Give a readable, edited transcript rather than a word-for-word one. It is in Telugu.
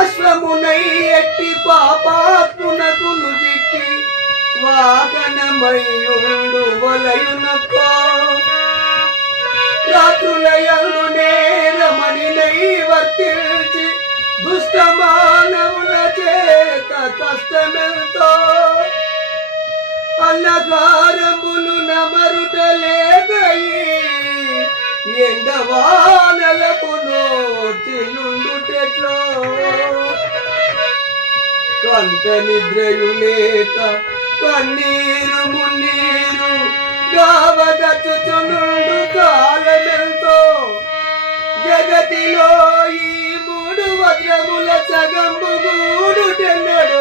అశ్వమునై ఎట్టి పాపాత్మునకు నుజిక్కి వాహనమయ్యుండు వలయునకో రాత్రులయందు నేరమణినై వర్తిల్చి దుష్ట మానవుల చేత కష్టమెంతో అల్లకారములు నమరుట లేకయి ఎండవానలకు నోచియుండుటెట్లో కంట నిద్రయు లేక కన్నీరు మున్నీరు గావగచ్చుచునుండు కాలమెంతో జగతిలో ఈ మూడు వజ్రముల సగంబు గూడుటెన్నడు